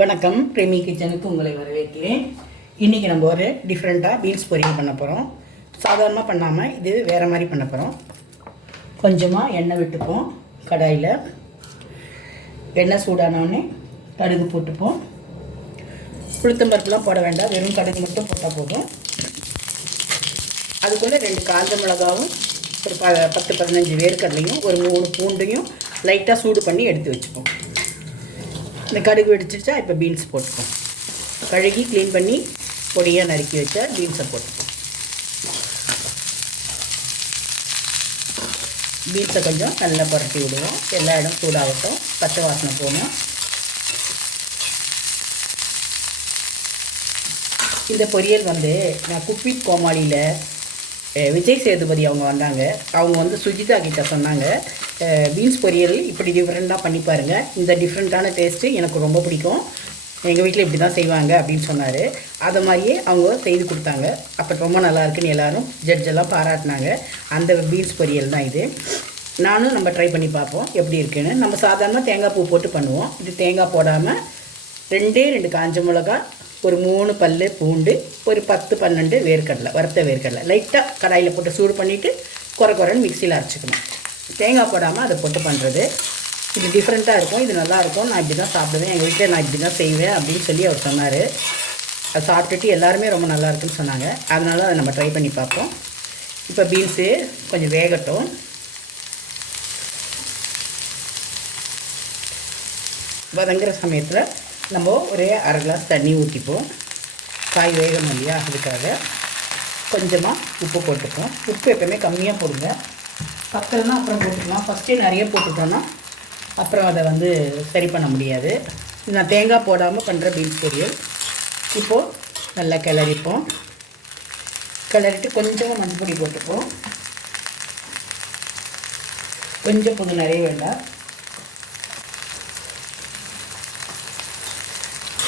வணக்கம், ரெமி கிச்சனுக்கு உங்களை வரவேற்கிறேன். இன்றைக்கி நம்ம ஒரு டிஃப்ரெண்ட்டாக பீன்ஸ் பொரியல் பண்ண போகிறோம். சாதாரணமாக பண்ணாமல் இது வேறு மாதிரி பண்ண போகிறோம். கொஞ்சமாக எண்ணெய் விட்டுப்போம். கடாயில் எண்ணெய் சூடானோடனே கடுகு போட்டுப்போம். உளுத்தம்பருப்புலாம் போட வேண்டாம், வெறும் கடுகு மட்டும் போட்டால் போதும். அதுக்குள்ளே 2 காஞ்ச மிளகாவும் ஒரு 10-15 வேர்க்கடலையும் ஒரு 3 பூண்டையும் லைட்டாக சூடு பண்ணி எடுத்து வச்சுப்போம். இந்த கடுகு வெடிச்சிச்சா இப்போ பீன்ஸ் போட்டுப்போம். கழுகி க்ளீன் பண்ணி பொடியாக நறுக்கி வச்சா பீன்ஸை போட்டுப்போம். பீன்ஸை கொஞ்சம் நல்லா புரட்டி விடுவோம். எல்லா இடம் சூடாகட்டும், பச்சை வாசனை போகணும். இந்த பொரியல் நான் குக் வித் கோமாளியில் விஜய் சேதுபதி அவங்க வந்தாங்க. அவங்க சுஜிதா கிட்ட சொன்னாங்க, பீன்ஸ் பொரியல் இப்படி டிஃப்ரெண்ட்டாக பண்ணி பாருங்கள், இந்த டிஃப்ரெண்ட்டான டேஸ்ட்டு எனக்கு ரொம்ப பிடிக்கும், எங்கள் வீட்டில் இப்படி தான் செய்வாங்க அப்படின்னு சொன்னார். அதை மாதிரியே அவங்க செய்து கொடுத்தாங்க. அப்போ ரொம்ப நல்லாயிருக்குன்னு எல்லோரும் ஜட்ஜெல்லாம் பாராட்டினாங்க. அந்த பீன்ஸ் பொரியல் தான் இது. நானும் நம்ம ட்ரை பண்ணி பார்ப்போம் எப்படி இருக்குன்னு. நம்ம சாதாரணமாக தேங்காய் பூ போட்டு பண்ணுவோம். இது தேங்காய் போடாமல் 2 காஞ்ச மிளகா, ஒரு 3 பல் பூண்டு, ஒரு 10-12 வேர்க்கடலை, வறுத்த வேர்க்கடலை லைட்டாக கடாயில் போட்டு சூடு பண்ணிவிட்டு குறைன்னு மிக்சியில் அரைச்சிக்கணும். தேங்காய் போடாமல் அதை போட்டு பண்ணுறது இது டிஃப்ரெண்ட்டாக இருக்கும். இது நல்லாயிருக்கும். நான் இப்படி தான் சாப்பிடுவேன், எங்கள் வீட்டில் நான் இப்படி தான் செய்வேன் அப்படின்னு சொல்லி அவர் சொன்னார். அதை சாப்பிட்டுட்டு எல்லாருமே ரொம்ப நல்லா இருக்குன்னு சொன்னாங்க. அதனால அதை நம்ம ட்ரை பண்ணி பார்ப்போம். இப்போ பீன்ஸு கொஞ்சம் வேகட்டும். வதங்குற சமயத்தில் நம்ம ஒரே 1/2 கிளாஸ் தண்ணி ஊற்றிப்போம். காய் வேகணும் இல்லையா, அதுக்காக கொஞ்சமாக உப்பு போட்டுப்போம். உப்பு எப்போவுமே கம்மியாக போடுங்க, பக்கம்னா அப்புறம் போட்டுக்கலாம். ஃபஸ்ட்டே நிறைய போட்டுட்டோன்னா அப்புறம் அதை சரி பண்ண முடியாது. நான் தேங்காய் போடாமல் பண்ணுற பீன்ஸ் பொரியல். இப்போது நல்லா கிளறிப்போம். கிளறிட்டு கொஞ்சமாக மஞ்சள் பொடி போட்டுப்போம். கொஞ்சம் நிறைய வேண்டாம்.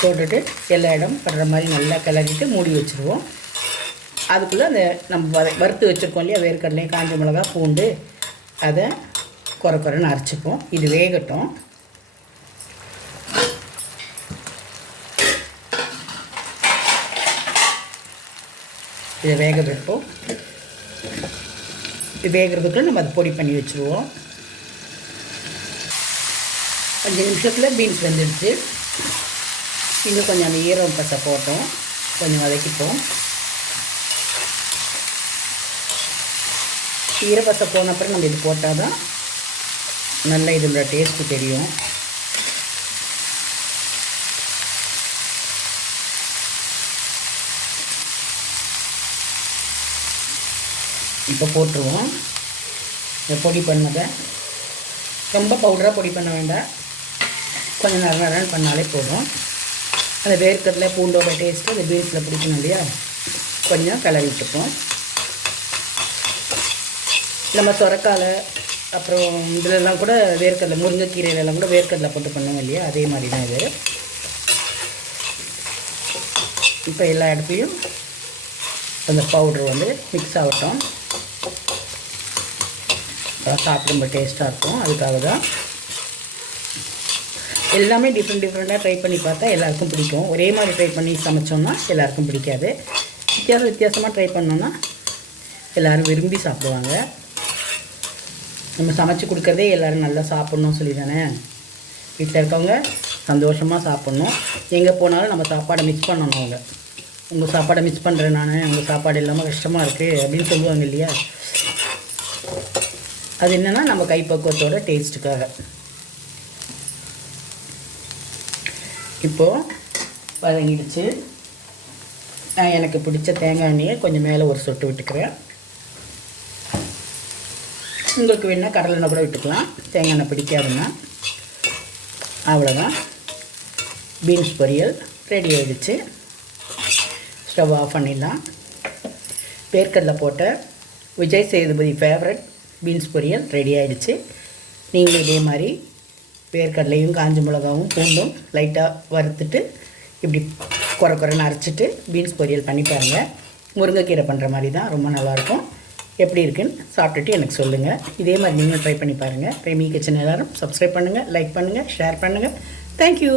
போட்டுட்டு எல்லா இடம் படுற மாதிரி நல்லா கிளறிட்டு மூடி வச்சுருவோம். அதுக்குள்ளே அந்த நம்ம வறுத்து வச்சுருக்கோம் இல்லையா, வேர்க்கடலையும் காஞ்ச மிளகா பூண்டு, அதை குறைன்னு அரைச்சிப்போம். இது வேகட்டும். இதை வேக வைப்போம். இது வேகிறதுக்குள்ள நம்ம அதை பொடி பண்ணி வச்சுருவோம். 5 நிமிஷத்தில் பீன்ஸ் வெந்துடுச்சு. இன்னும் கொஞ்சம் அந்த ஈரம் பச்சை போட்டோம், கொஞ்சம் வதக்கிப்போம். ஈரப்பசை போன அப்புறம் நம்ம இது போட்டால் தான் நல்ல இதோட டேஸ்ட்டு தெரியும். இப்போ போட்டுருவோம் இந்த பொடி பண்ணதை. ரொம்ப பவுடராக பொடி பண்ண வேண்டாம், கொஞ்சம் நரன்னு பண்ணாலே போதும். அந்த வேர்க்கடலை பூண்டோட டேஸ்ட்டு அந்த பீன்ஸில் பிடிக்கணும் இல்லையா, கொஞ்சம் கிளறி விட்டுப்போம். நம்ம சொரக்காலை அப்புறம் இதிலெல்லாம் கூட வேர்க்கடலை, முருங்கைக்கீரையிலலாம் கூட வேர்க்கடலை போட்டு பண்ணுவோம் இல்லையா, அதே மாதிரி தான் இது. இப்போ எல்லா இடத்துலையும் அந்த பவுட்ரு மிக்ஸ் ஆகட்டும். சாப்பிடும்போது டேஸ்ட்டாக இருக்கும். அதுக்காக தான் எல்லாமே டிஃப்ரெண்ட்டாக ட்ரை பண்ணி பார்த்தா எல்லாேருக்கும் பிடிக்கும். ஒரே மாதிரி ட்ரை பண்ணி சமைச்சோன்னா எல்லாேருக்கும் பிடிக்காது. வித்தியாசமாக ட்ரை பண்ணோன்னா எல்லோரும் விரும்பி சாப்பிடுவாங்க. நம்ம சமைச்சு கொடுக்குறதே எல்லோரும் நல்லா சாப்பிட்ணும் சொல்லி தானே வீட்டில் இருக்கவங்க சந்தோஷமாக சாப்பிட்ணும். எங்கே போனாலும் நம்ம சாப்பாடை மிஸ் பண்ணணும். அவங்க உங்கள் சாப்பாடை மிஸ் பண்ணுறேன், நான் உங்கள் சாப்பாடு இல்லாமல் கஷ்டமாக இருக்குது அப்படின்னு சொல்லுவாங்க இல்லையா. அது என்னென்னா நம்ம கைப்பக்குவத்தோட டேஸ்ட்டுக்காக. இப்போது வதங்கிடுச்சு. நான் எனக்கு பிடிச்ச தேங்காய் எண்ணெயை கொஞ்சம் மேலே ஒரு சொட்டு விட்டுக்கிறேன். உங்களுக்கு வேணால் கடலை எண்ணெய் கூட விட்டுக்கலாம், தேங்காய் எண்ணெய் பிடிக்காதுன்னா. அவ்வளோதான், பீன்ஸ் பொரியல் ரெடி ஆகிடுச்சு. ஸ்டவ் ஆஃப் பண்ணிடலாம். வேர்க்கடலை போட்ட விஜய் சேதுபதி ஃபேவரட் பீன்ஸ் பொரியல் ரெடி ஆகிடுச்சு. நீங்களும் இதே மாதிரி வேர்க்கடலையும் காஞ்ச மிளகாவும் பூண்டும் லைட்டாக வறுத்துட்டு இப்படி குறைன்னு அரைச்சிட்டு பீன்ஸ் பொரியல் பண்ணி பாருங்கள். முருங்கைக்கீரை பண்ணுற மாதிரி தான், ரொம்ப நல்லாயிருக்கும். எப்படி இருக்குன்னு சாப்பிட்டுட்டு எனக்கு சொல்லுங்கள். இதே மாதிரி நீங்களும் ட்ரை பண்ணி பாருங்கள். ரெமி கிச்சன் எல்லோரும் சப்ஸ்கிரைப் பண்ணுங்கள், லைக் பண்ணுங்கள், ஷேர் பண்ணுங்கள். தேங்க்யூ.